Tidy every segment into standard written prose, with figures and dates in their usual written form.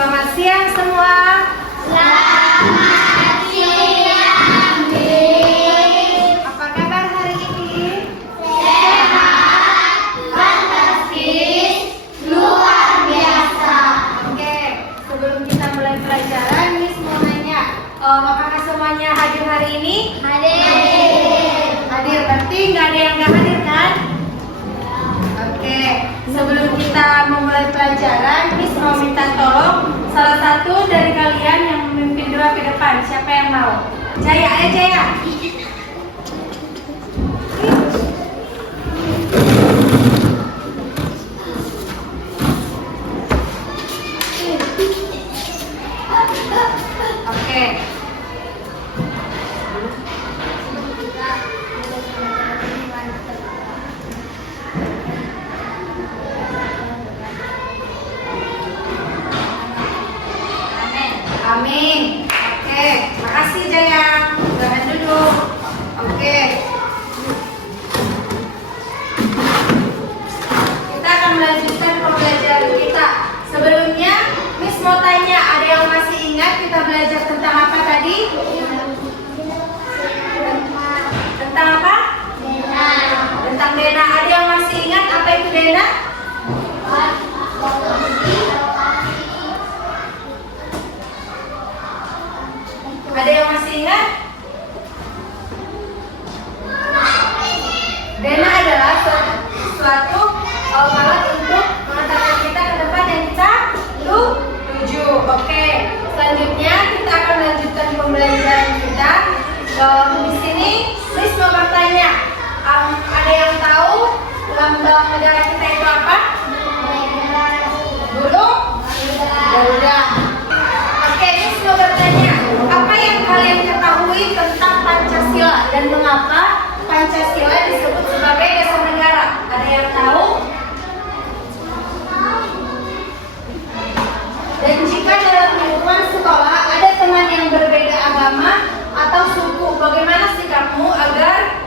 Selamat siang semua. Selamat siang, Miss. Apa kabar hari ini? Sehat, fantastis, luar biasa. Oke, sebelum kita mulai pelajaran, Miss mau nanya, apakah semuanya hadir hari ini? Hadir. Hadir, berarti nggak ada yang nggak hadir kan? Oke, sebelum kita memulai pelajaran, Miss mau minta tolong salah satu dari kalian yang memimpin doa ke depan. Siapa yang mau? Jaya, ayo Jaya. Oke. Amin. Oke, makasih Jaya. Jangan duduk. Oke. Kita akan melanjutkan pembelajaran kita. Sebelumnya, Miss mau tanya, ada yang masih ingat kita belajar tentang apa tadi? Tentang apa? Tentang Dena. Ada yang masih ingat apa itu Dena? Ada yang masih ingat? Dena adalah suatu alat untuk mengantarkan kita ke tempat yang kita tuju. Oke, selanjutnya kita akan lanjutkan pembelajaran kita. Di sini, Miss mau bertanya, ada yang tahu lambang negara kita itu apa? Burung Garuda. Oke, Miss mau bertanya, apa yang kalian ketahui tentang Pancasila dan mengapa Pancasila disebut sebagai dasar negara? Ada yang tahu? Dan jika dalam lingkungan sekolah ada teman yang berbeda agama atau suku, bagaimana sikapmu agar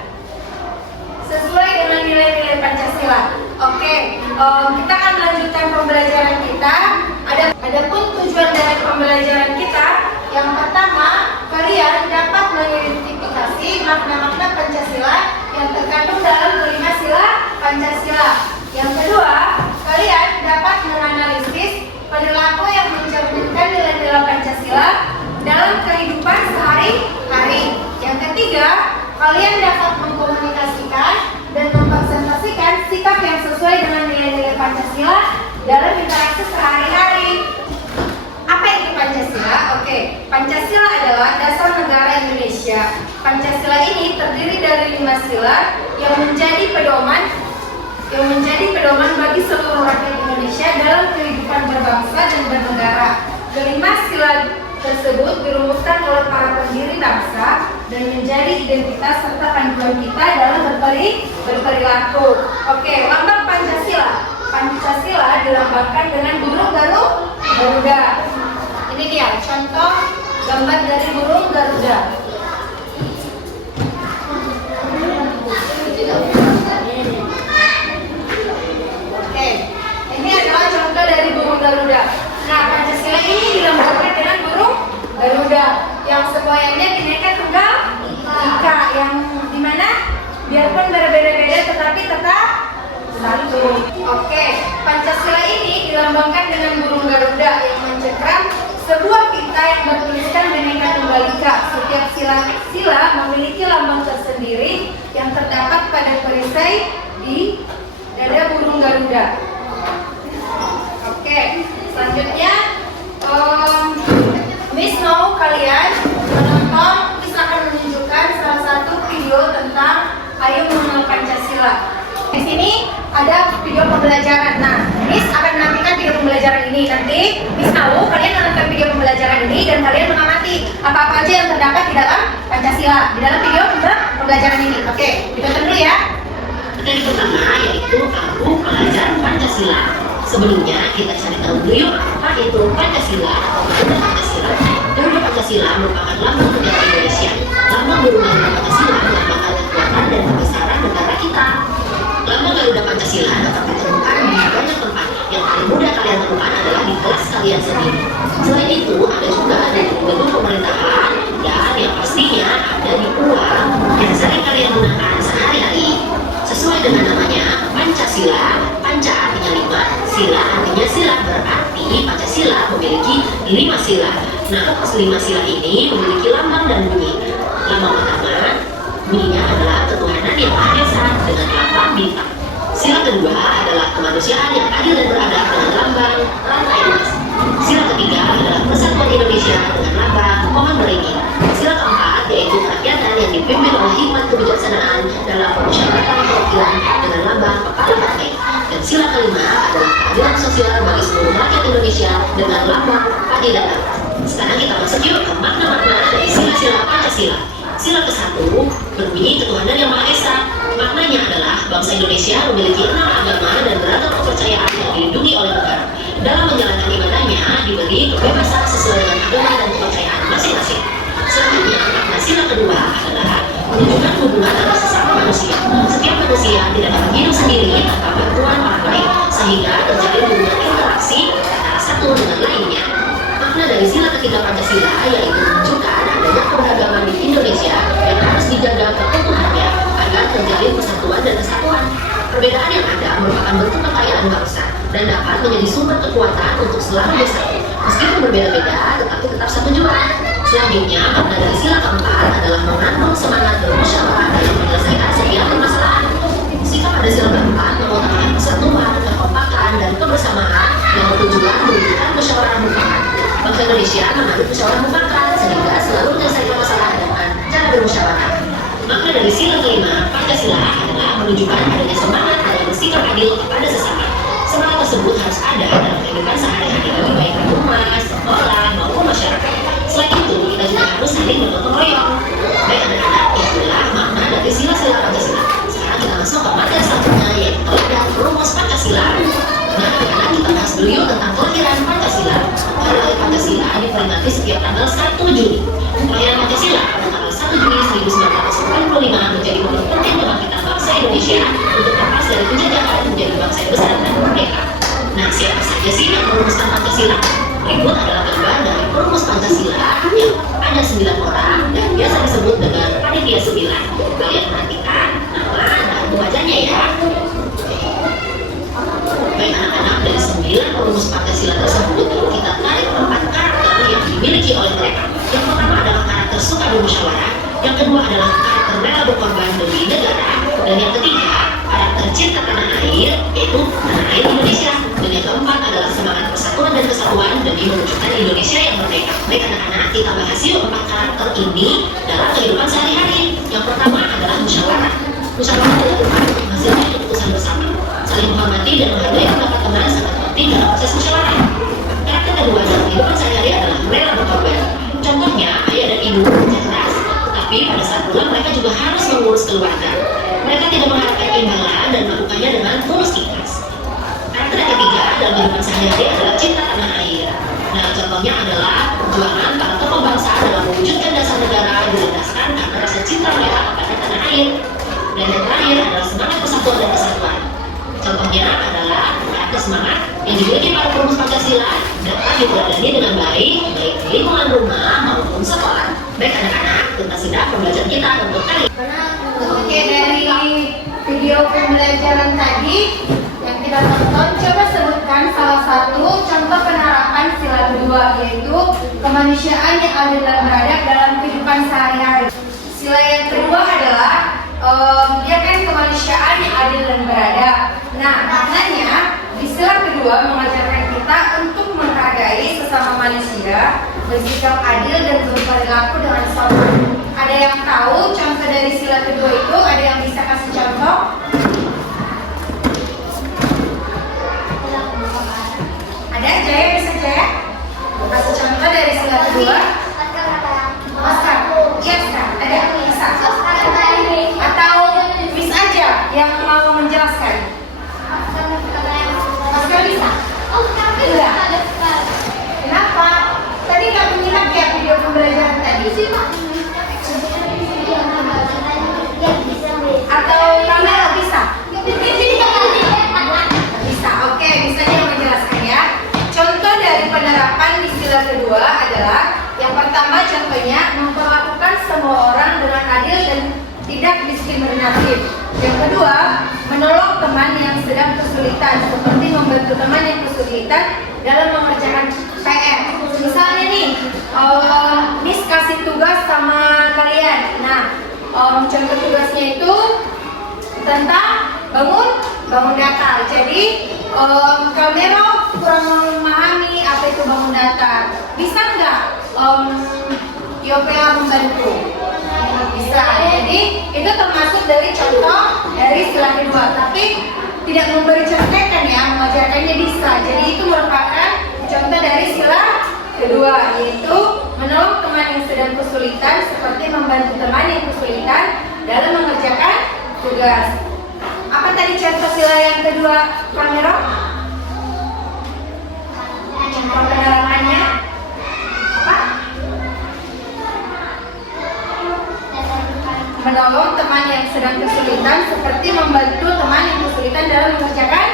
sesuai dengan nilai-nilai Pancasila? Oke, kita akan melanjutkan pembelajaran kita. Adapun tujuan dari pembelajaran kita, yang pertama, kalian dapat mengidentifikasi makna-makna Pancasila yang terkandung dalam kelima sila Pancasila. Yang kedua, kalian dapat menganalisis perilaku yang mencerminkan nilai-nilai Pancasila dalam kehidupan sehari-hari. Yang ketiga, kalian dapat mengkomunikasikan dan mempresentasikan sikap yang sesuai dengan nilai-nilai Pancasila dalam interaksi sehari-hari. Apa itu Pancasila? Oke, Pancasila adalah dasar negara Indonesia. Pancasila ini terdiri dari 5 sila yang menjadi pedoman bagi seluruh rakyat Indonesia dalam kehidupan berbangsa dan bernegara. Kelima sila tersebut dirumuskan oleh para pendiri bangsa dan menjadi identitas serta panduan kita dalam berperilaku. Oke, lambang Pancasila. Pancasila dilambangkan dengan burung Garuda. Ini dia contoh gambar dari burung Garuda. Oke, ini adalah contoh dari burung Garuda. Nah, Pancasila ini dilambangkan dengan burung Garuda yang semboyannya Bhinneka Tunggal Ika, yang dimana biarpun berbeda-beda tetapi tetap satu. Oke, Pancasila ini dilambangkan dengan burung Garuda yang mencengkram sebuah pita yang bertuliskan Bhinneka Tunggal Ika. Setiap sila memiliki lambang tersendiri yang terdapat pada perisai di dada burung Garuda. Oke, selanjutnya Miss mau kalian menonton. Miss akan menunjukkan salah satu video tentang Ayo Mengenal Pancasila. Di sini ada video pembelajaran. Nah, Miss akan menampilkan video pembelajaran ini. Nanti Miss tahu kalian menonton video pembelajaran ini dan kalian mengamati apa-apa aja yang terdapat di dalam Pancasila di dalam video pembelajaran ini. Oke, ditonton dulu ya. Materi pertama yaitu album pelajaran Pancasila. Sebelumnya kita cari tahu dulu yuk apa itu Pancasila atau Garuda Pancasila. Garuda Pancasila merupakan lambang negara Indonesia. Lambang burung Garuda Pancasila melambangkan kekuatan dan kebesaran negara kita. Lambang Garuda Pancasila dapat ditemukan di banyak tempat, yang paling mudah kalian temukan adalah di kelas kalian sendiri. Selain itu, ada juga di gedung pemerintahan dan yang pastinya ada di uang yang sering kalian gunakan sehari-hari. Sesuai dengan namanya, Pancasila. Panca artinya 5, sila artinya sila, berarti Pancasila memiliki 5 sila. Nah, 5 sila ini memiliki lambang dan bunyi. Lambang pertama, bunyinya adalah ketuhanan yang Maha Esa dengan lambang bintang. Sila kedua adalah kemanusiaan yang adil dan beradab dengan lambang rantai emas. Sila ketiga adalah persatuan Indonesia dengan lambang pohon beringin. Sila keempat yaitu kerakyatan yang dipimpin oleh hikmat kebijaksanaan dalam permusyawaratan perwakilan dengan lambang kepala partai. Dan sila kelima adalah keadilan sosial bagi seluruh rakyat Indonesia dengan lambang keadilan. Sekarang kita masuk yuk ke makna-makna dari sila-sila Pancasila. Sila ke-1 berbunyi ketuhanan yang Maha Esa. Maknanya adalah bangsa Indonesia memiliki 6 agama dan beragam kepercayaan yang dilindungi oleh negara. Dalam menjalankan ibadahnya diberi kebebasan sesuai dengan agama dan kepercayaan masing-masing. Selanjutnya, makna sila kedua adalah menunjukkan hubungan antara sesama manusia. Setiap manusia tidak dapat hidup sendiri tanpa bantuan orang lain, sehingga terjalin hubungan interaksi antara satu dengan lainnya. Makna dari sila ketiga Pancasila yaitu menunjukkan adanya keberagaman di Indonesia yang harus dijaga keutuhannya agar terjalin persatuan dan kesatuan. Perbedaan yang ada merupakan bentuk kekayaan bangsa dan dapat menjadi sumber kekuatan untuk selalu bersatu. Meskipun berbeda-beda, tetapi tetap satu jua. Selanjutnya, makna dari sila keempat adalah mengandung semangat bermusyawarah dalam menyelesaikan setiap permasalahan. Sikap pada sila keempat mengutamakan persatuan, kekompakan, dan kebersamaan yang bertujuan mewujudkan musyawarah mufakat. Bangsa Indonesia menganut musyawarah mufakat sehingga selalu menyelesaikan masalah dengan cara bermusyawarah. Makna dari sila kelima Pancasila adalah menunjukkan adanya semangat dalam bersikap adil kepada sesama. Semangat tersebut harus ada dalam kehidupan sehari-hari baik di rumah, sekolah, maupun masyarakat. Selain itu, kita juga harus saling bergotong royong. Baik anak-anak, itulah makna dari sila-sila Pancasila. Sekarang kita masuk ke materi selanjutnya yaitu kelahiran rumus Pancasila. Nah, anak-anak kita bahas dulu yuk tentang kelahiran Pancasila. Hari lahir Pancasila diperingati setiap tanggal 1 Juli. Kelahiran Pancasila pada tanggal 1 Juli 1945 menjadi momen penting kebangkitan bangsa Indonesia untuk lepas dari penjajahan menjadi bangsa yang besar dan merdeka. Nah, siapa saja sih yang merumuskan Pancasila? Berikut adalah gambar dari perumus Pancasila yang ada 9 orang dan biasa disebut dengan panitia 9. Kalian perhatikan nama dan wajahnya ya. Baik anak-anak, dari 9 perumus Pancasila tersebut kita tarik 4 karakter yang dimiliki oleh mereka. Yang pertama adalah karakter suka bermusyawarah, yang kedua adalah karakter rela berkorban demi negara, dan yang ketiga karakter cinta tanah air, yaitu tanah air Indonesia, dan yang keempat adalah semangat persatuan dan kesatuan demi mewujudkan Indonesia yang merdeka. Baik anak-anak, kita bahas yuk 4 karakter ini dalam kehidupan sehari-hari. Yang pertama adalah musyawarah. Musyawarah dilakukan untuk menghasilkan keputusan bersama. Saling menghormati dan menghargai pendapat teman sangat penting dalam proses musyawarah. Karakter kedua dalam kehidupan sehari-hari adalah rela berkorban. Contohnya, ayah dan ibu bekerja keras, tetapi pada saat pulang mereka juga harus mengurus keluarga. Mereka tidak mengharapkan imbalan dan melakukannya dengan tulus ikhlas. Karakter yang ketiga dalam kehidupan sehari-hari adalah cinta tanah air. Nah, contohnya adalah perjuangan para tokoh bangsa dalam mewujudkan dasar negara dilandaskan karena rasa cinta mereka kepada tanah air. Dan yang terakhir adalah semangat persatuan dan kesatuan. Contohnya adalah karakter semangat yang dimiliki para perumus Pancasila dapat diteladani dengan baik di lingkungan rumah maupun sekolah. Baik anak-anak, tuntas sudah pembelajaran kita untuk kali. Oke, dari video pembelajaran tadi yang kita tonton, coba sebutkan salah satu contoh penerapan sila kedua, yaitu kemanusiaan yang adil dan beradab dalam kehidupan sehari-hari. Sila yang kedua adalah dia kan kemanusiaan yang adil dan beradab. Nah, maknanya di sila kedua mengajarkan kita untuk menghargai sesama manusia, bersikap adil dan berperilaku dengan sopan. Ada yang tahu contoh dari sila kedua itu? Ada yang bisa kasih contoh? Ada? Jaya bisa Jaya? Kasih contoh dari sila kedua? Oscar? Iya Oscar? Ada? Bisa? Atau Miss aja yang mau menjelaskan? Oscar bisa? Enggak? Kenapa? Tadi nggak menyimak ya video pembelajaran tadi? Atau Tamel bisa? Bisa, oke, bisa dia menjelaskan. sila kedua adalah yang pertama contohnya memperlakukan semua orang dengan adil dan tidak diskriminatif. Yang kedua, menolong teman yang sedang kesulitan seperti membantu teman yang kesulitan dalam mengerjakan PR. Misalnya nih, Miss kasih tugas sama kalian. Nah, contoh tugasnya itu tentang bangun datar. Jadi Kamero kurang memahami apa itu bangun datar. Bisa nggak Yopela membantu? Bisa. Jadi itu termasuk dari contoh dari sila kedua. Tapi tidak memberi contekan ya, mengajarkannya bisa. Jadi itu merupakan contoh dari sila kedua, yaitu menolong teman yang sedang kesulitan seperti membantu teman yang kesulitan dalam mengerjakan tugas. Apa tadi contoh sila yang kedua, Kamero? Contoh penerangannya apa? Menolong teman yang sedang kesulitan seperti membantu teman yang kesulitan dalam mengerjakan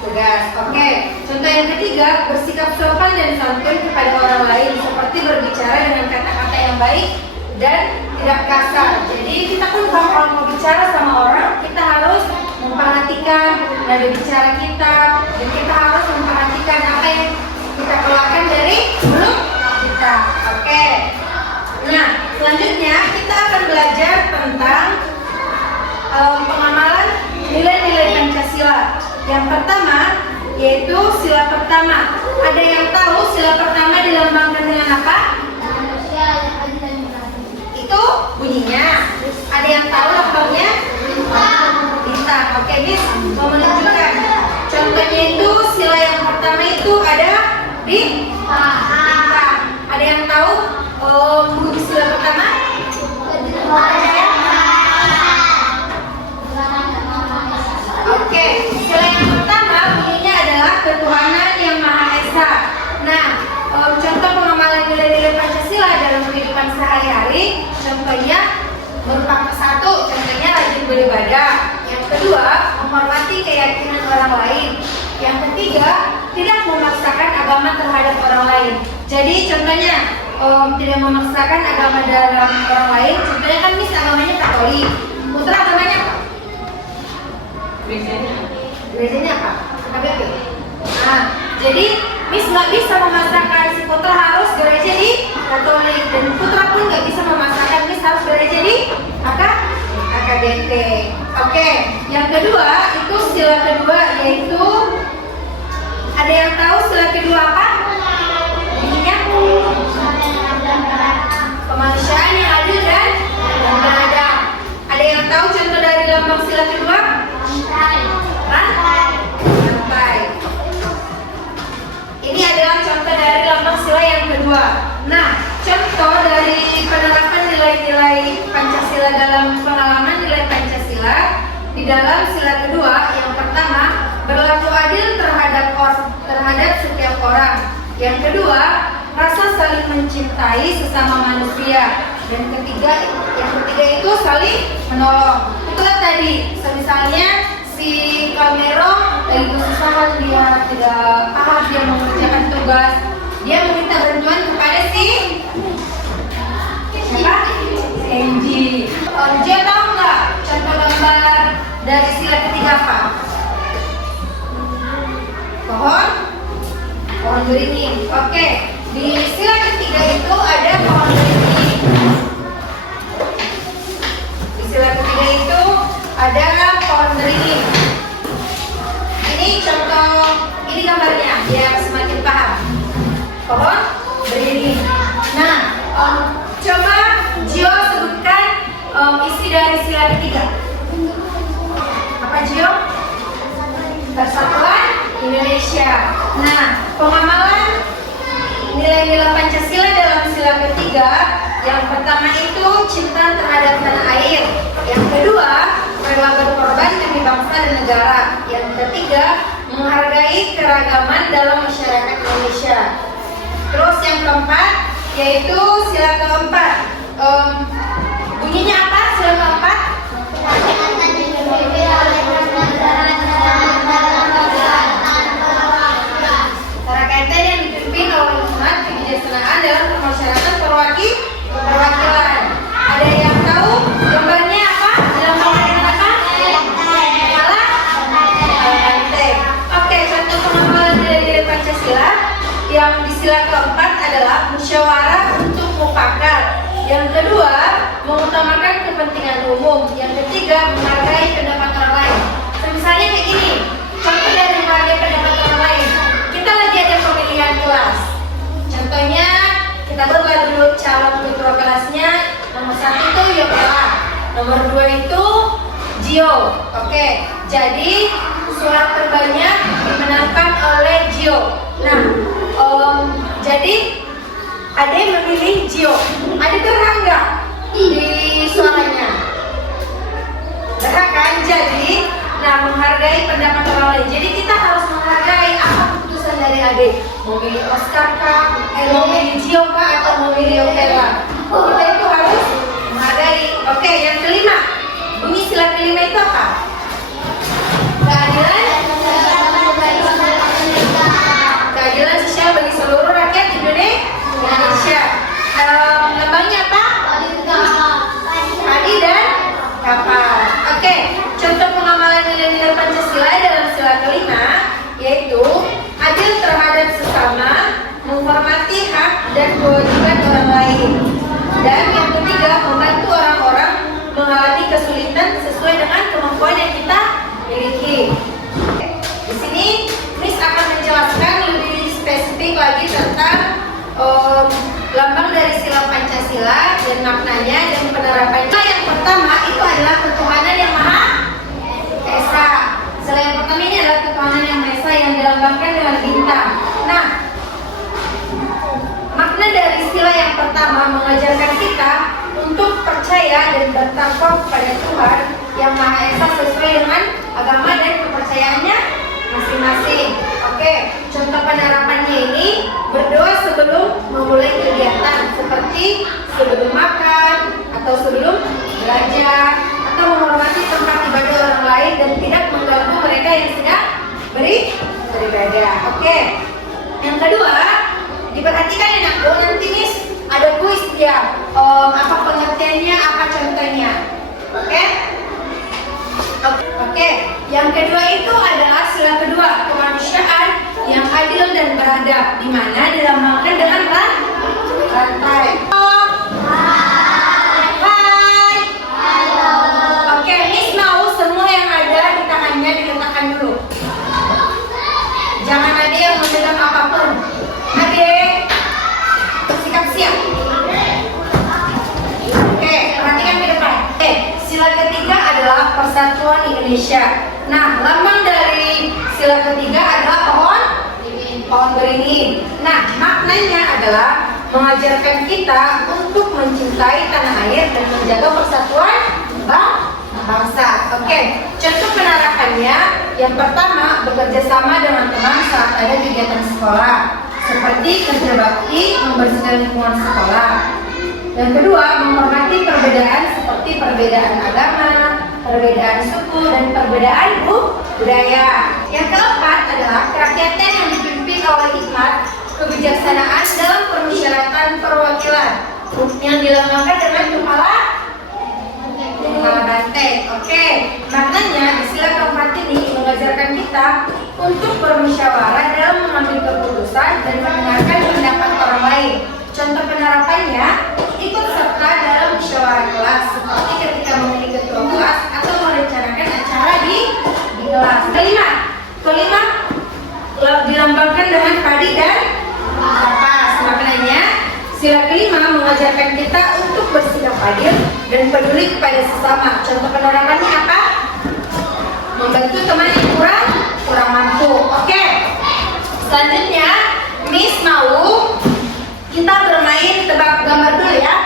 tugas. Oke. Contoh yang ketiga, bersikap sopan dan santun kepada orang lain seperti berbicara dengan kata-kata yang baik dan tidak kasar. Jadi kita pun kalau mau bicara sama orang, kita harus memperhatikan nada bicara kita, dan kita harus memperhatikan apa yang kita keluarkan dari mulut kita. Oke. Nah, selanjutnya kita akan belajar tentang pengamalan nilai-nilai Pancasila. Yang pertama yaitu sila pertama. Ada yang tahu sila pertama dilambangkan dengan apa? Itu bunyinya. Ada yang tahu lambangnya? Bintang. Oke, Miss mau menunjukkan. Contohnya itu sila yang pertama itu ada di bintang. Ada yang tahu huruf sila pertama? Oke, sila yang pertama bunyinya adalah ketuhanan yang Maha Esa. Nah, contoh pengamalan nilai-nilai Pancasila dalam kehidupan sehari-hari, contohnya merupakan satu, contohnya rajin beribadah. Yang kedua, menghormati keyakinan orang lain. Yang ketiga, tidak memaksakan agama terhadap orang lain. Jadi contohnya tidak memaksakan agama dalam orang lain. Contohnya kan Miss agamanya Katolik, Putra agamanya apa? Gerejanya apa? KBP. Nah, jadi Miss nggak bisa memaksakan si Putra harus gereja di Katolik, dan Putra pun nggak bisa memaksakan Miss harus gereja di AKBP. Oke, yang kedua itu sila kedua, yaitu ada yang tahu sila kedua apa? Bunyinya kemanusiaan yang adil dan beradab. Ada yang tahu contoh dari lambang sila kedua? Rantai. Ini adalah contoh dari lambang sila yang kedua. Nah, contoh dari penerapan nilai-nilai Pancasila dalam pengalaman nilai Pancasila di dalam sila kedua, yang pertama berlaku adil terhadap setiap orang. Yang kedua, rasa saling mencintai sesama manusia. Dan yang ketiga itu saling menolong. Itulah tadi, misalnya si Kamero lagi kesusahan, dia tidak paham, dia mengerjakan tugas, dia meminta bantuan kepada si siapa? Enji. Dia tahu nggak contoh gambar dari sila ketiga apa? Pohon beringin. Oke, di sila ketiga itu ada pohon beringin. Di sila ketiga itu ada pohon beringin. Ini contoh, ini gambarnya biar semakin paham. Pohon beringin. Nah, coba Gio sebutkan isi dari sila ketiga. Apa Gio? Persatuan Indonesia. Nah, pengamalan nilai-nilai Pancasila dalam sila ketiga, yang pertama itu cinta terhadap tanah air. Yang kedua, rela berkorban demi bangsa dan negara. Yang ketiga, menghargai keragaman dalam masyarakat Indonesia. Terus yang keempat, yaitu sila keempat. Bunyinya apa sila keempat? Tarakaitan yang dipimpin oleh Umat keempat adalah musyawarah untuk mufakat. Yang kedua, mengutamakan kepentingan umum. Yang ketiga, menghargai pendapat orang lain. Misalnya kayak gini, contoh dari menghargai pendapat orang lain. Kita lagi ada pemilihan kelas. Contohnya, kita buatlah dulu calon ketua kelasnya. Nomor 1 itu Yopela, nomor 2 itu Gio. Oke, jadi suara terbanyak dimenangkan oleh Gio. Nah, jadi Ade memilih Gio. Ade berhak nggak di suaranya? Berhak kan? Jadi, nah menghargai pendapat orang lain. Jadi kita harus menghargai apa keputusan dari Ade. Mau milih Oscar kah? Mau milih Gio kah? Atau mau milih Opera? Kita itu harus menghargai. Oke, yang kelima. Bunyi sila kelima itu apa? Keadilan sosial bagi seluruh rakyat Indonesia. Lambangnya apa? Padi dan kapal. Oke, contoh pengamalan nilai-nilai Pancasila dalam sila kelima yaitu adil terhadap sesama, menghormati hak dan kewajiban orang lain. Dan yang ketiga, membantu orang-orang mengalami kesulitan sesuai dengan kemampuan yang kita miliki. Di sini Miss akan menjelaskan lebih spesifik lagi tentang lambang dari sila Pancasila dan maknanya dan penerapannya. Yang pertama itu adalah ketuhanan yang Maha Esa. Sila yang pertama ini adalah ketuhanan yang Maha Esa yang dilambangkan dengan bintang. Nah, makna dari sila yang pertama mengajarkan kita untuk percaya dan bertakwa kepada Tuhan yang Maha Esa sesuai dengan agama dan kepercayaannya masing-masing. Oke, contoh penerapannya ini berdoa sebelum memulai kegiatan seperti sebelum makan atau sebelum belajar atau menghormati tempat ibadah orang lain dan tidak mengganggu mereka yang sedang beribadah. Oke, yang kedua diperhatikan ya nak, nanti Miss ada kuis ya. Apa pengertiannya, apa contohnya? Oke. Yang kedua itu adalah sila kedua, kemanusiaan yang adil dan beradab, di mana dilambangkan dengan rantai. Hai. Oke, Miss mau semua yang ada di tangannya diletakkan dulu. Jangan ada yang memegang apapun. Adik, sikap siap. Oke, perhatikan ke depan. Sila ketiga adalah Persatuan Indonesia. Nah, lambang dari sila ketiga adalah pohon beringin. Nah, maknanya adalah mengajarkan kita untuk mencintai tanah air dan menjaga persatuan bangsa. Oke, contoh penerapannya yang pertama bekerja sama dengan teman saat ada kegiatan sekolah, seperti kerja bakti membersihkan lingkungan sekolah. Yang kedua, menghormati perbedaan seperti perbedaan agama, perbedaan suku, dan perbedaan budaya. Yang keempat adalah kerakyatan yang dipimpin oleh hikmat, kebijaksanaan dalam permusyawaratan perwakilan yang dilambangkan dengan kepala banteng. Oke, maknanya di sila keempat ini mengajarkan kita untuk bermusyawarah dalam mengambil keputusan dan mendengarkan pendapat orang lain. Contoh penerapannya, ikut serta dalam musyawarah kelas seperti ketika memilih ketua kelas atau merencanakan acara di kelas. Kelima dilambangkan dengan padi dan kapas. Maknanya sila kelima mengajarkan kita untuk bersikap adil dan peduli kepada sesama. Contoh penerapannya apa? Membantu teman yang kurang mampu. Oke. Selanjutnya Miss mau kita bermain tebak gambar dulu ya.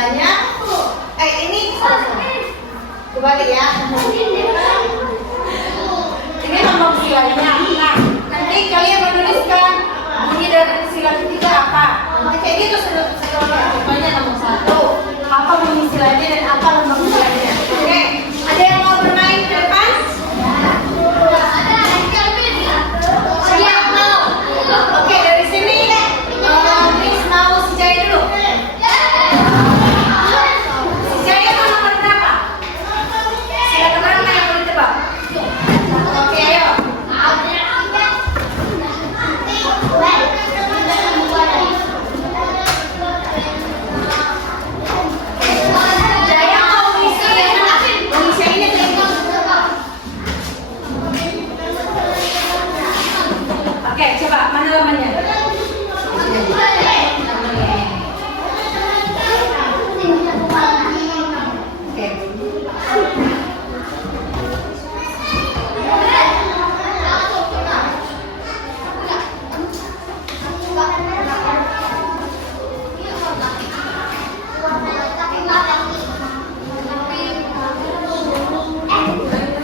silanya. Ini kembali ya. Ini nomor silanya. Nah, nanti kalian menuliskan bunyi dari sila ketiga apa. Kayak gitu sebetulnya. Contohnya nomor 1. Apa bunyi silanya dan apa nomor silanya. Oke, ada yang mau bermain ke depan? Siap mau? Oke, dari sini Miss mau si Jaya dulu. Si Jaya mau nomor berapa? Sila keberapa yang boleh tebak? Oke, ayo. Jaya mau mengisi yang mana? Mengisi ini nih. Oke, coba mana lamanya? Oke.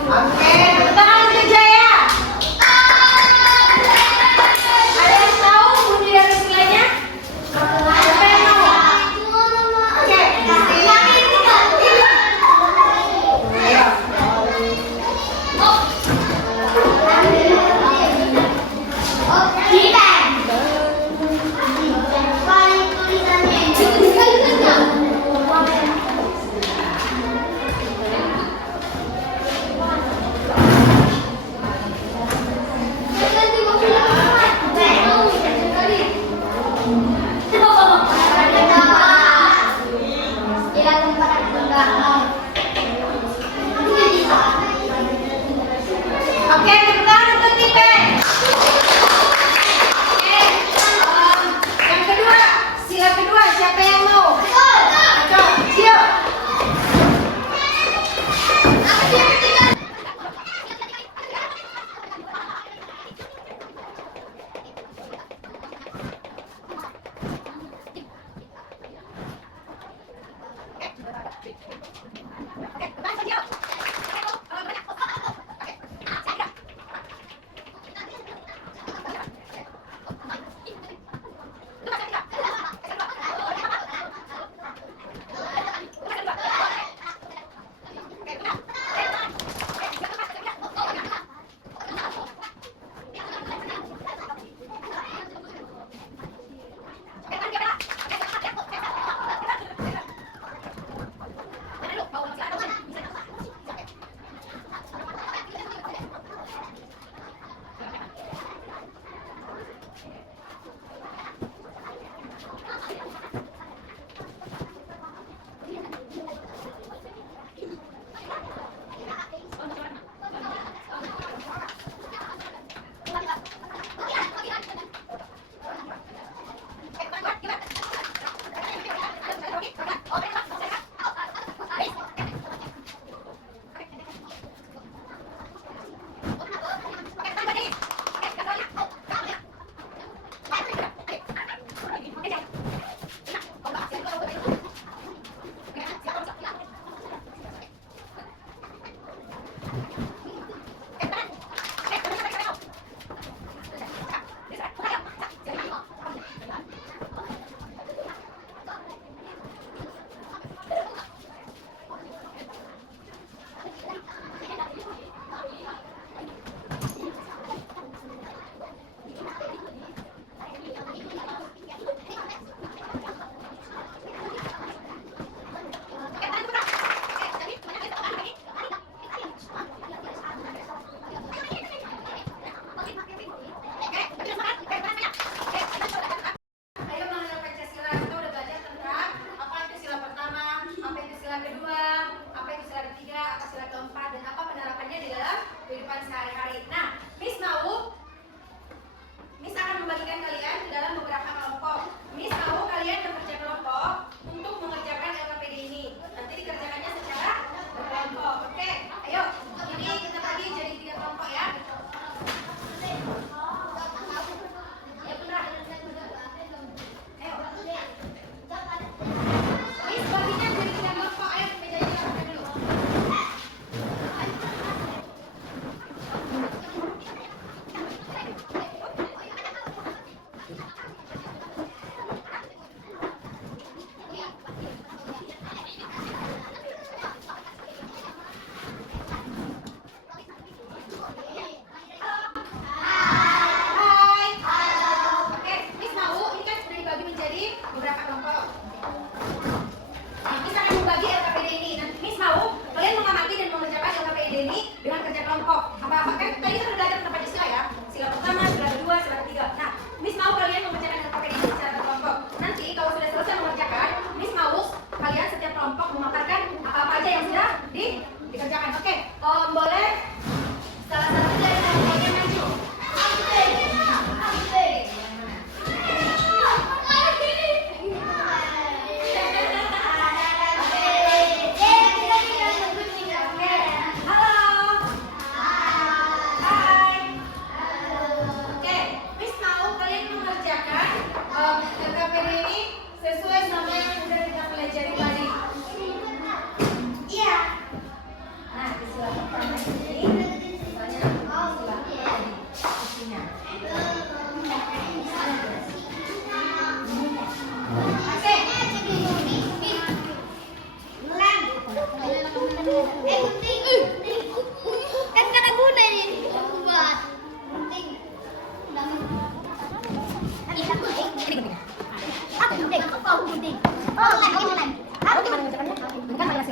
Oke, tepuk tangan untuk Jaya. Ada yang tahu bunyi dari silanya? Siapa yang mau? Oke, ayo. Oke, tepuk tangan untuk Tipen. Oke, yang kedua, sila kedua, siapa yang mau? Ayo, Cio. Miss bagi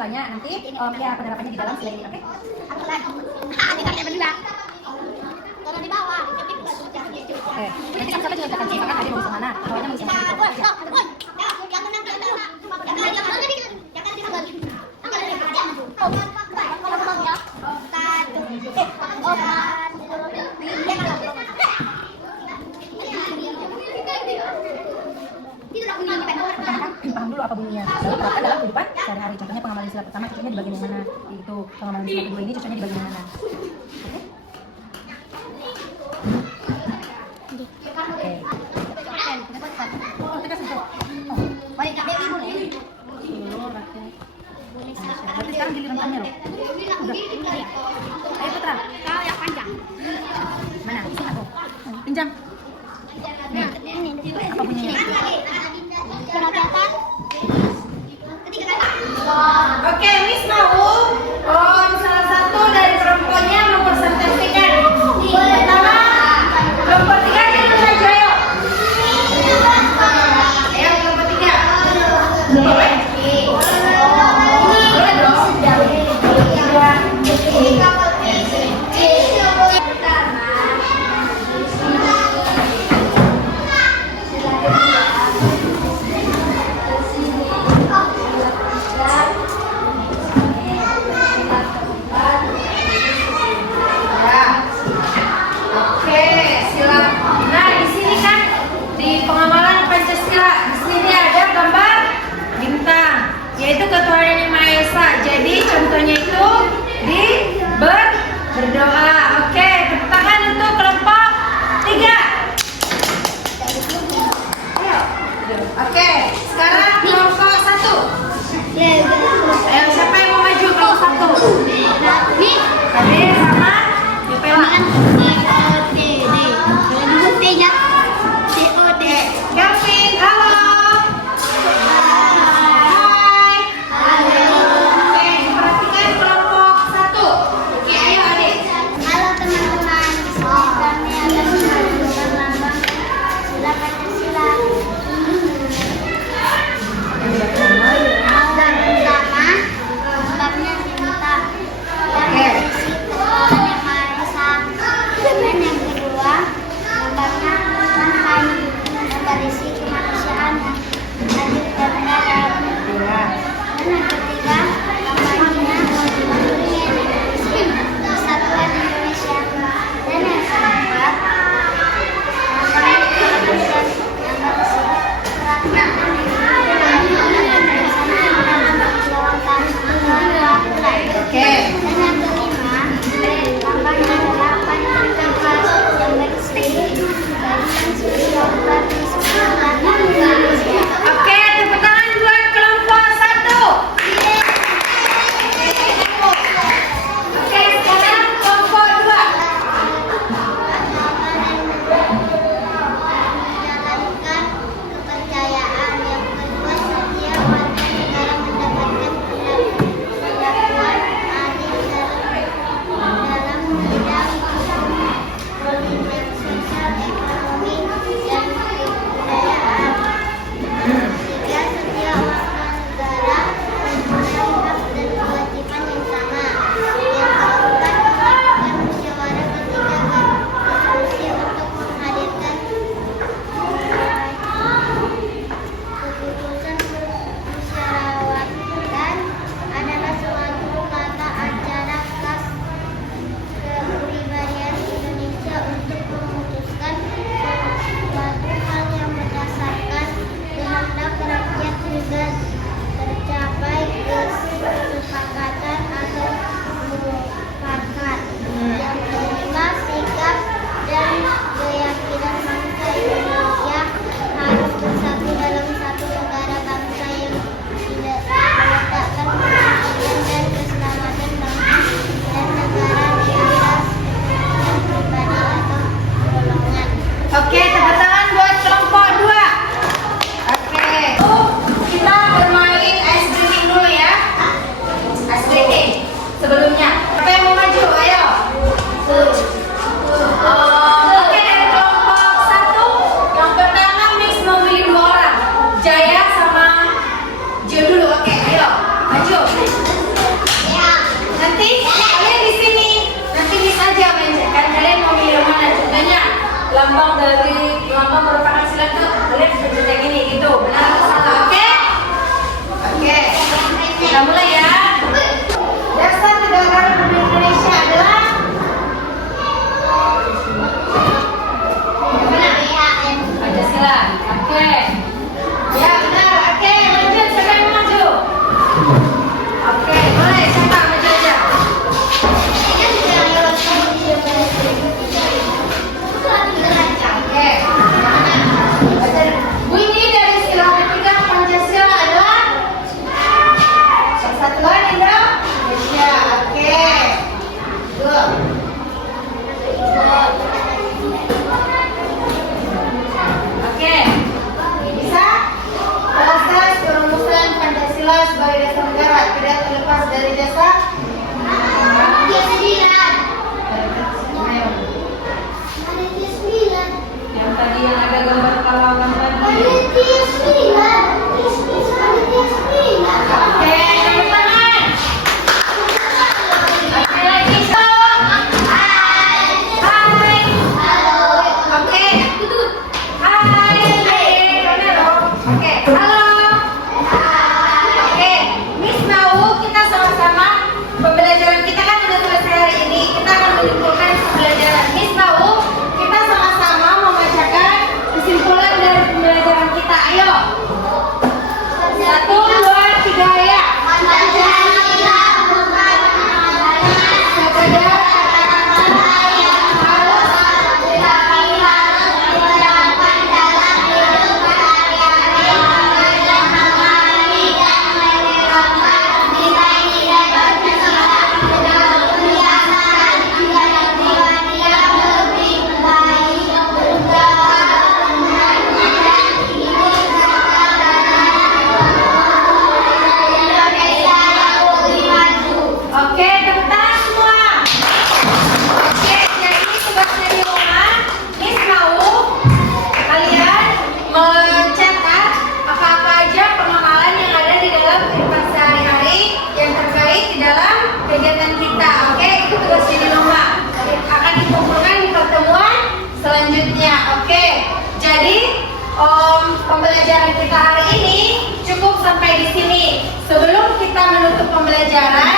Pancasilanya nanti ya penerapannya di dalam sila ini, oke? Kalau di bawah, Oke. Nanti kan siapa juga akan ceritakan ada mau bisa mana, awalnya mau bisa mana gitu. Ya. Paham dulu apa bunyinya. Lalu terapkan dalam kehidupan sehari-hari. Contohnya pengamalan sila pertama cocoknya di bagian yang mana? Itu pengamalan sila kedua ini cocoknya di bagian yang mana? Oke. Oh, kita sentuh. Oh, Balik Kak Dewi boleh? dulu rakyat. Berarti sekarang giliran kamu loh. Udah. Ayo Putra. Kau yang panjang. Mana? Isi aku. Pinjam. Nih. Apa bunyinya? Coba ke atas. Ketiga kata. Oke, Miss mau salah satu dari kelompoknya mempresentasikan. Pertama, kelompok 3 itu saja ayo. Ayo kelompok 3. Boleh? Boleh dong. Ya. Oke, sila. Nah, di sini kan di pengamalan Pancasila di sini ada gambar bintang, yaitu ketuhanan Yang Maha Esa. Jadi contohnya itu di berdoa. Oke, tepuk tangan untuk kelompok 3. Ayo. Oke, sekarang kelompok 1. Ayo, siapa yang mau maju kelompok 1? Tadi sama Yupela. Kelvin, halo. Hai. Oke, perhatikan kelompok 1. Oke, ayo adik. Halo lambang merupakan sila tuh kalian seperti yang ini gitu. Benar atau salah? Oke? Oke. Kita mulai ya. Dasar negara Republik Indonesia adalah Pancasila. Oke. Ya benar. Oke, lanjut. Siapa yang maju? Oke, mulai. Siapa maju aja? Oke. Bunyi dari sila ketiga Pancasila adalah Persatuan Indonesia. Oke. Good. Oke. Bisa? Proses perumusan Pancasila sebagai dasar negara tidak terlepas dari dasar yang tadi yang ada gambar pahlawan tadi. Oke, tepuk tangan. Oke, lagi so. Hai. Oke. Hai. Benar dong. Oke, halo. Oke, Miss mau kita sama-sama pembelajaran kita kan udah selesai hari ini. Kita akan menyimpulkan pembelajaran. Miss mau kita sama-sama membacakan kesimpulan dari pembelajaran kita. Ayo. 1, 2, 3 ya. Oke, tepuk tangan semua. Oke, jadi tugasnya di rumah, Miss mau kalian mencatat apa-apa aja pengenalan yang ada di dalam kehidupan sehari-hari yang terkait di dalam kegiatan kita. Oke, itu tugasnya di rumah. Akan dikumpulkan di pertemuan selanjutnya. Oke, jadi pembelajaran kita hari ini cukup sampai di sini. Sebelum kita menutup pembelajaran,